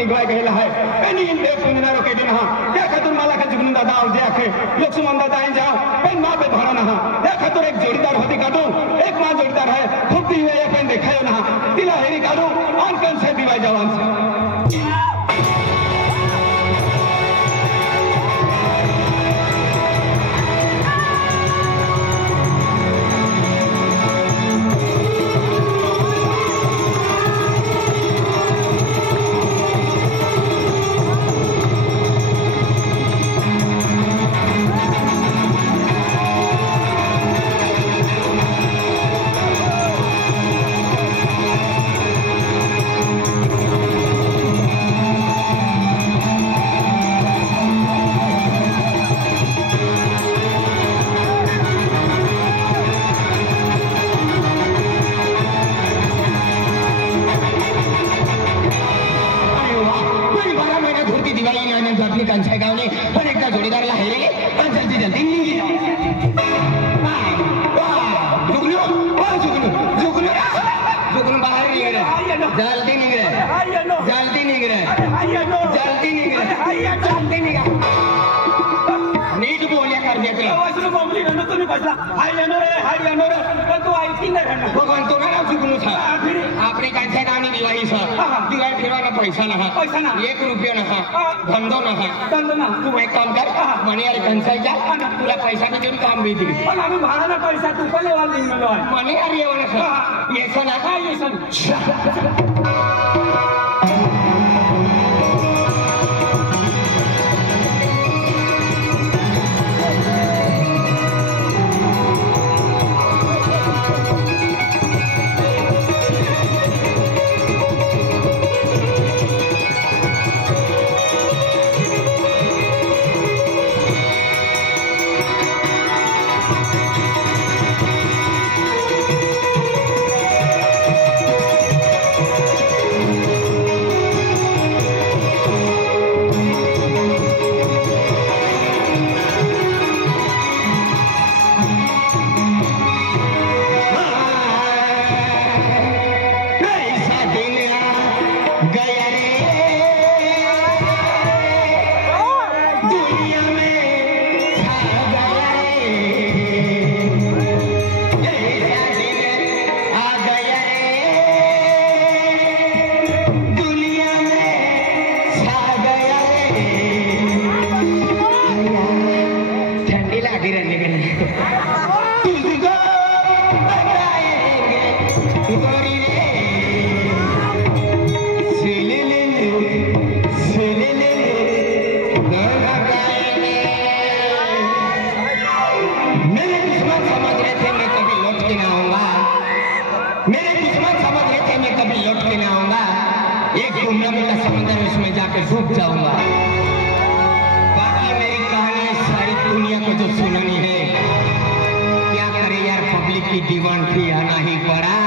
टिकवाय गेला आहे पेनी इन देव पुनिना रोके दिन हा त्या खातर मला का जुगनू दादा और जे आखे लोक सुमंदा दाएं जाओ पेन मां पे भरा ना त्या खातर एक जोड़ीदार होती काटू एक मां जोड़ीदार है खूब हुए ये पेन देखायो ना तिला हेरी काटू आन कन से दिवाई जवान से पैसा ना एक रुपया ना धंधो ना तू एक काम कर मने यार कंसाई जा तुला पैसा के देऊन काम भी दिली पण आम्ही भाडाना पैसा तू पले वाली मिळलो मने यार येवना येसन का येसन डिमांड थी आना ही पड़ा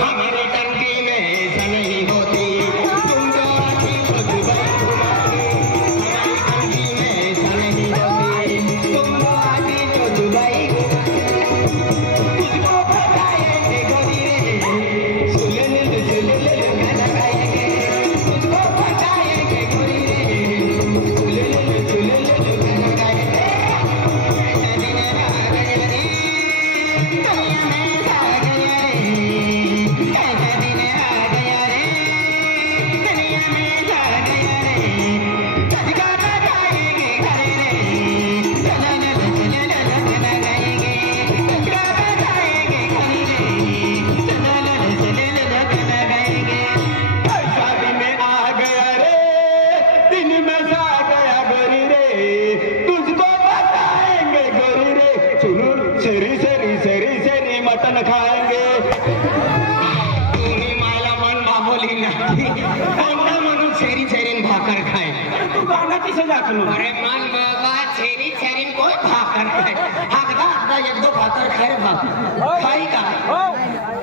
हमारे टंकी में ऐसा नहीं होती तुम जो आती हो दुबई टंकी में ऐसा नहीं होती तुम जो आती हो दुबई तुझको बताएंगे गोरी रे सुन तुम्ही मला मन बाबोली नाही कोणता म्हणून छेरी छेरीन भाकर खाय तू गाणं किसे दाखवलं अरे मन बाबा छेरी छेरीन कोण भाकर खाय हागदा एक दो भाकर खाय भाकर खाई का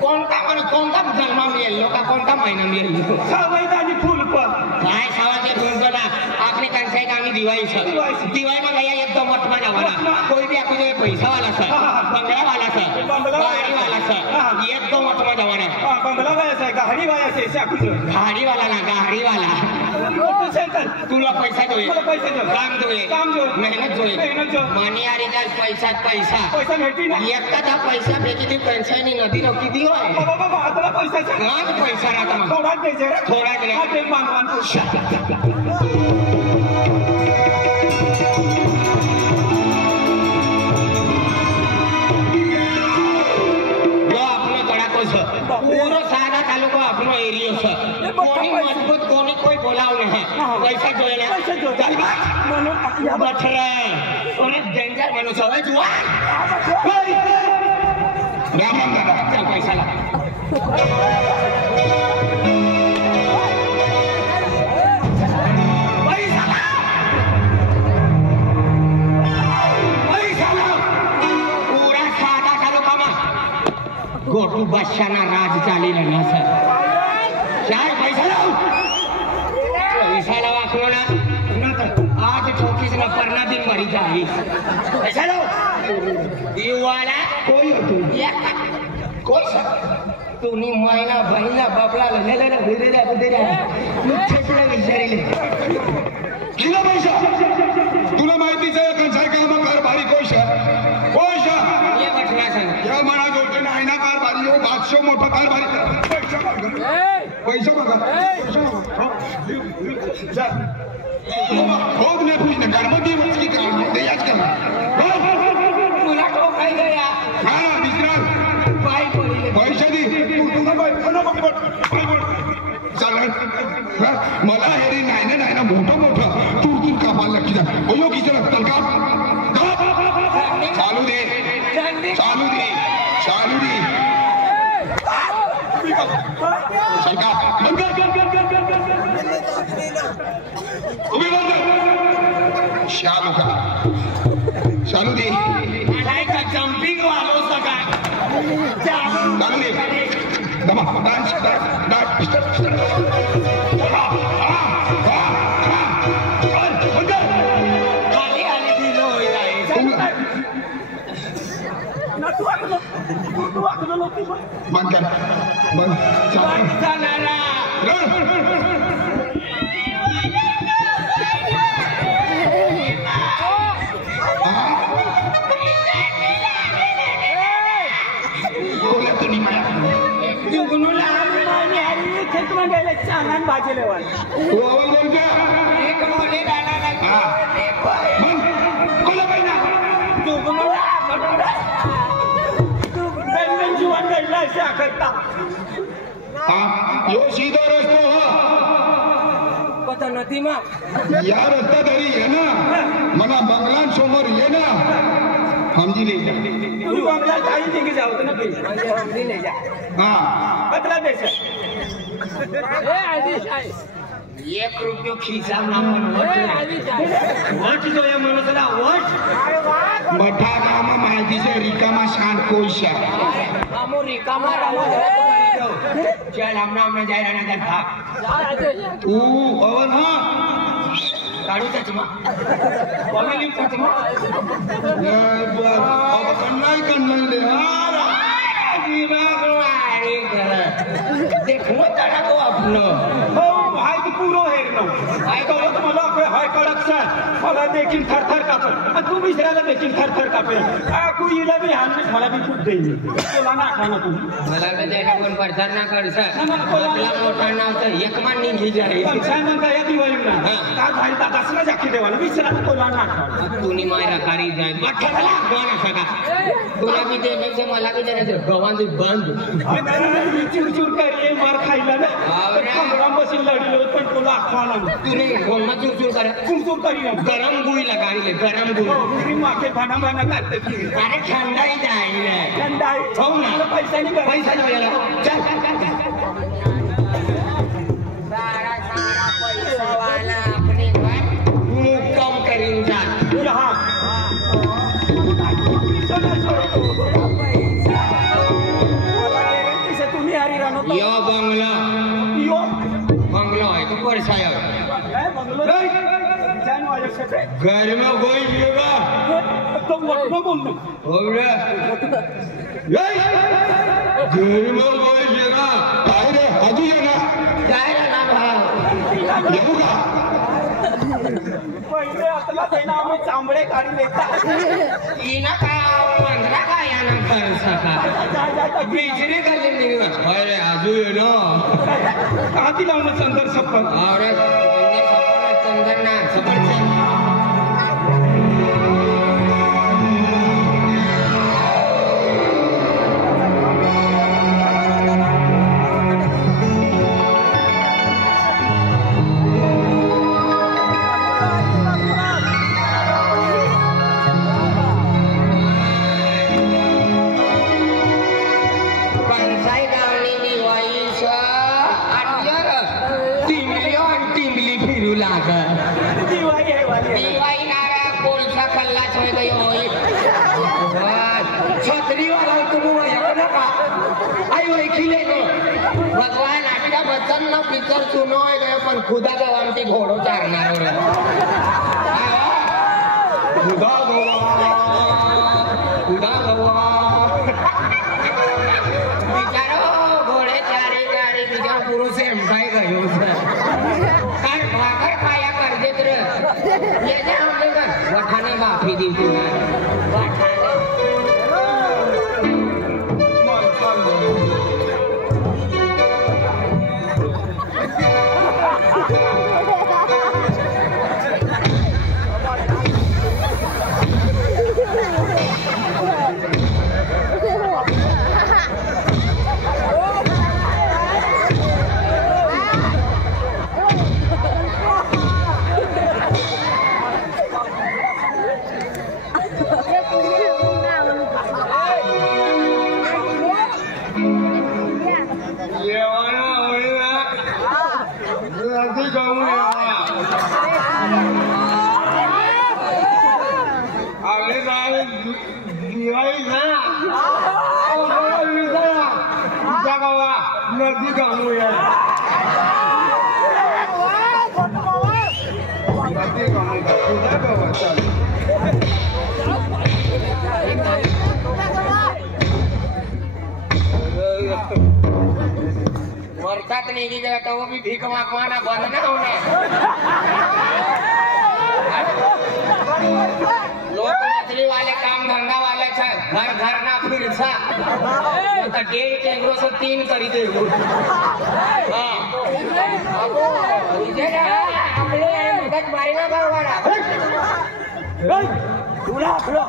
कोणता म्हणून कोणता जन्म मिळेल लोका कोणता महिना मिळेल सवयदानी फुल पण काय खावाचे फुल ना आपने कंसाई कामी दिवाळी में गया एकदम मटमा वाला कोई भी आपको जो पैसा वाला सर बंगला वाला सर गाड़ी वाला सर एकदम मटमा जवाना बंगला वाला है गाड़ी वाला है शाकुज गाड़ी वाला ना गाड़ी वाला मोटरसाइकिल तुला पैसा जोए काम जोए मेहनत जोए मनी आरी का पैसा भेटी ना एकदा पैसा भेटी ती कंसाई नदी रोकी दी होय बाबा आता पैसा पैसा राहता थोडा द्यायचा थोडा दे बांधवान पूरा सारा तालुका अपनो एरिया सर कोई मजबूत कोई बोलाव नहीं पैसा जो है ना बठला और डेंजर मनुष्य है जुआ रामन दादा चल पैसा ला गोटू बादशाहना राज चाली रहना सर चार पैसा लाओ पैसा लावा क्यों ना आज ठोकीस न परना दिन मरी जाए पैसा लाओ ये वाला कोई हो तू कोई सर तूनी मायना बहिना बापला ले मुझे तुला विचारले किला पैसा तुला माहितीच आहे कंसाई काम कर भारी कोश ये बठला सर या मना जोडते नाही ना कार भारी हो बादशाह मोठा कार भारी पैसा खूप ने पूछने गणपती वच की काम होते याच काम तुला ठोकाय गया हा विश्राम पाय पडले पैसा दे तुला चल मला हेरी नाही ना मोठं तू कापायला लागली ना ओयो किती लागतं का चालू दे सरकार तुम्ही बंद चालू दे जंपिंग वालो सगळा चालू दे दमा डान्स खाली आली दिलो बंद कर जाणारा छान भाजीले एक मोठे गाणं जीवन घडला करता यो सीधा रस्तो पता नदी मा या रस्ता तरी ये ना मला बंगलांसमोर ये ना हमजी ले जा तू बंगला जाई दिखे जाओ ना फिर हमजी ले जा हां बदला दे ए आदिश आहे 1 रुपया खिसा ना वट जो या मनुष्याला वट मोठा काम माहितीचे रिकामा शांत कोशा आमो रिकामा राहू चल हमने जाय राहणार था तू अवन हा काढू चचमा फॅमिली चचमा अब कन्नाई दे देखो तड़ा को अपनो हो भाई तो पूरो है नो भाई तो मला हाय कडक सा मला देखील थरथर कापे तू विसरायला देखील थरथर कापे तू इला भी हान मला भी खूप देईल तुला ना खाना तू मला बे देना कोण पडणार ना करसा आपला मोठा नाव तर एक मान निघी जाय काय म्हणता या दिवाळी ना का भाई दादासला जाकी देवाला विसरा तुला ना तुनी मायरा कारी जाय बठला कोण सका तुला भी देने से मला भी देने से गवान बंद चूर करिए मार खाईला ना कंगराम बसून लढलो पण तुला दाखवाला तुने गोंगा चूर कर चुरचुर करी ना गरम गुई लगाई ले गरम गुई तुम्ही मागे भाना भाना करते की अरे ठंडा ही जाएगा ठंडा हो ना पैसा नहीं पैसा नहीं मिलेगा चल सारा पैसा वाला अपने घर मुंह कम करेंगे यहाँ तुम्ही हरी रानो यो बंगला यो बंगला है तो पैसा है बंगलो जान वाले से घर में कोई जगह तो वोट में बोलना हो रहा घर में कोई जगह अरे अजू ये ना जाएगा ना भाव येऊगा पहिले आपला देना आम्ही चांबडे काढी लेता इना का 15 का या ना घर सका बिजली कर ले नहीं अरे आजू ये ना काती लावून चंदर सप्पन अरे चंदन ना सफर छतरी वाला तुम भगवान आपल्या बच्चन ना पिक्चर सुनो गए पण खुदा गवामती घोडो चारणार खुदा गवा बिचारो घोडे चारी चारी बिचार पुरुष एमटाई गयो काय भाकर खाया कर देत रे ये जे हमने कर वठाने माफी दी तू वठाने वर्षात नहीं गया तो वो भी भीख मांगवाना बंद ना होने लोग मछली वाले काम धंधा वाले छे घर घर ना फिर छा तो 1.5 से 3 करी दे हां इधर हमले मदद मारी ना करवाड़ा तुला तुला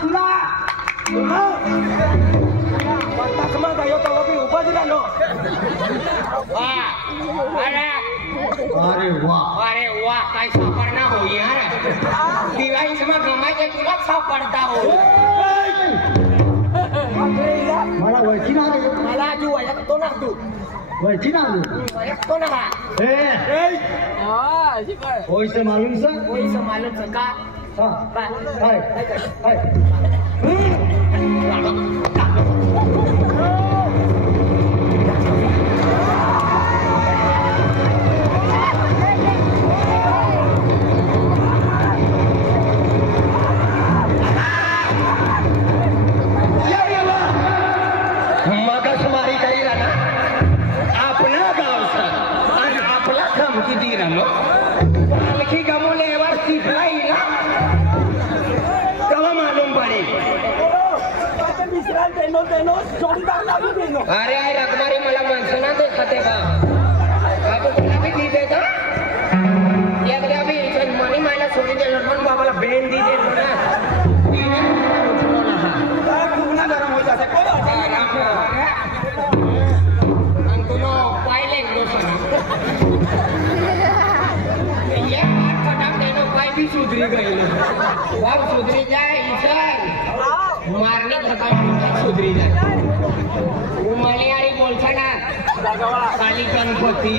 तुला तकमा गयो तो वो भी ऊपर दिला लो अरे वाह काय सापड ना हो यार दिवाळी समोर गमायचे तुला सापडता हो मला वळची ना दे मला तू ओळखतो ना तू वळची ना दे ओळखतो ना ए होय से मालूम सा कोई संभालो का हां हाय हाय अरे रखमारी मला माणसं ना देखते का आपण तुला भी दी देता एकदा भी मनी मला सोडी दिलं पण बाबाला बेन दी देतो ना उठलो ना सुधरी गई बाप सुधरी जाए ईश्वर मारने प्रकार सुधरी जाए मलियारी बोलता ना काली गणपति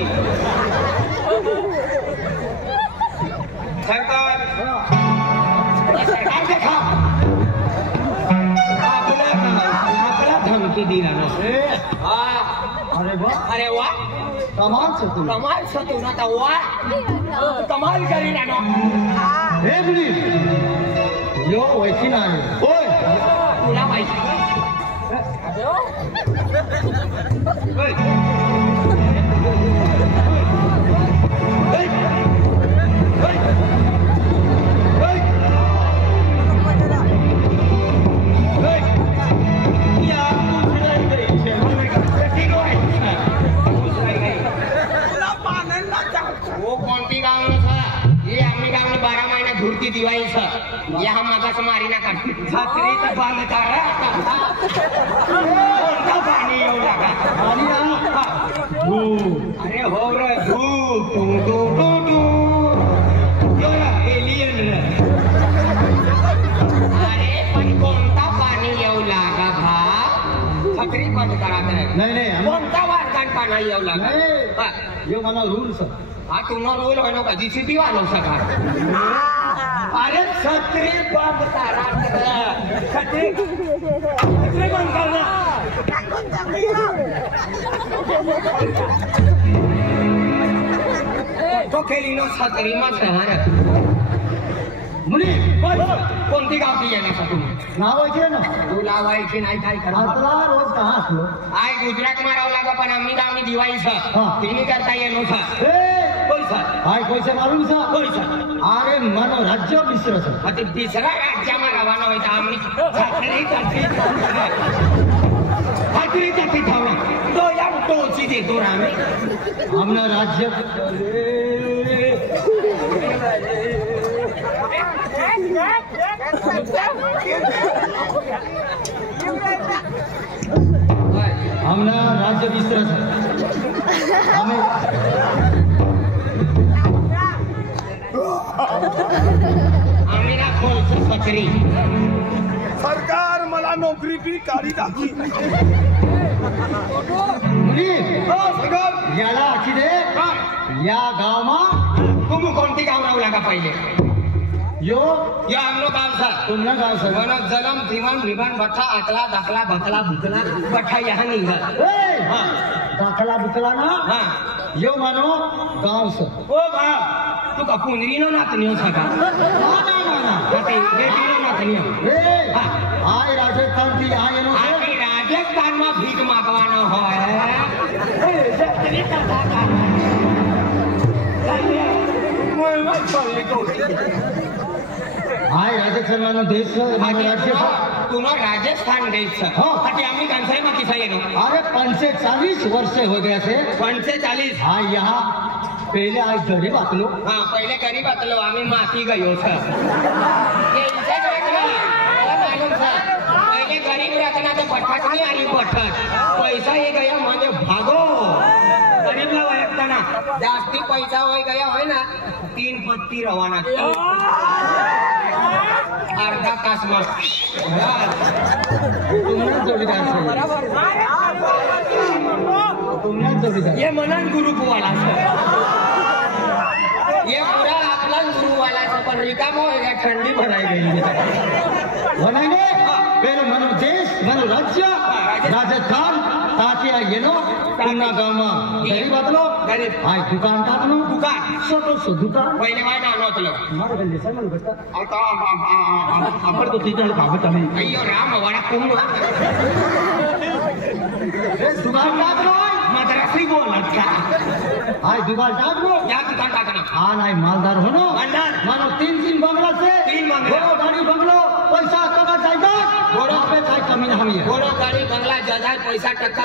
सरकार देखा आपला धमकी दिला ना अरे वा कमाल सतू ना वा कमाल करी ना हे मुली यो वैकी नाही होय तुला माहिती घुरती दिवाळी या मागास मारी ना छत्री तर बांध पाणी येऊ लागा अरे हो रे एलियन अरे पण कोणता पाणी येऊ लागा भा छत्री बंद करा नाही कोणता वारकान पाणी येऊ लागा यो मला रूल्स हा तुला रोल होणं का जीसीपी वाढव सका अरे छत्री बंद करा छत्री बंद करना तो खेली नो छत्री मत शहर मुली कोणती गावची येण्याचा तुम्ही नाव ऐकले ना तू लावायची नाही काय करा आतला रोज कहा असलो आय गुजरात मारावं लागा पण आम्ही गावनी दिवाळी तिने करता येणं हाय पैसे मारून सा पैसा अरे मन राज्य विसरस ते दुसऱ्या राज्याમાં રવાનો હોય તો આમની છાત્રી થાવા તો યાર ટોચી દેતો રામે આમના રાજ્ય આમના રાજ્ય વિસરસ અમે आम्ही खोलतो छत्री सरकार मला नोकरी बी काढी टाकी मुली याला आखी दे या गावमा तुम्ही कोणती गाव राहू लागा पहिले यो या आमनो गाव सर तुमना गाव सर वन जलम धीवन विमान बठा आकला दाखला बकला भुकला बठा यहाँ निघा दाखला बुकला ना हाँ यो मानो गाव सर ओ भा तू का पुनरी नो नातनी हो सका ना ते बेटी नो नातनी हो आय राजस्थान की आय नो आके राजस्थान में भीख मागवानो होय आय राजस्थान मानो देश मानो राज्य तुम राजस्थान देश आम्ही कांसाई में किसा येनो अरे 45 वर्षे हो गए थे 45 हाँ यहाँ पहले आज गरीब आतलो हाँ पहले गरीब आतलो आम्ही माती गयो सर ये इसे मालूम सर पहले गरीब रहता तो पठात नहीं आली पठात पैसा ये गया म्हणजे भागो गरीब ला वयकताना जास्ती पैसा होय गया होय ना 3 पत्ती रवाना अर्धा तास मग तुम्हाला जोडीदार तुम्हाला जोडीदार ये मनन गुरु वाला ये पूरा आपला गुरु वाला पण रिकामो हो गया ठंडी भराई गई बनाएंगे पहले मनो देश मनो राज्य राजस्थान ताकि ये नो पुन्हा गाव में गरीब आतलो गरीब आय दुकान टाकलो दुकान छोटो दुकान पहिले वाट आलो होतो मारो गल्ली समज बसता आता आपण तो तिथं कागद आम्ही अय्यो राम वाडा कुंभ दुकान टाकलो मद्रासी बोलत का आय दुकान टाकलो या दुकान टाकना हाँ नाही मालदार हो नो मालदार मानो 3 बंगला से 3 बंगला गाड़ी बंगलो पैसा टका जायदाद घोड़ा पे काय कमी नहीं घोड़ा गाड़ी बंगला जायदाद पैसा टका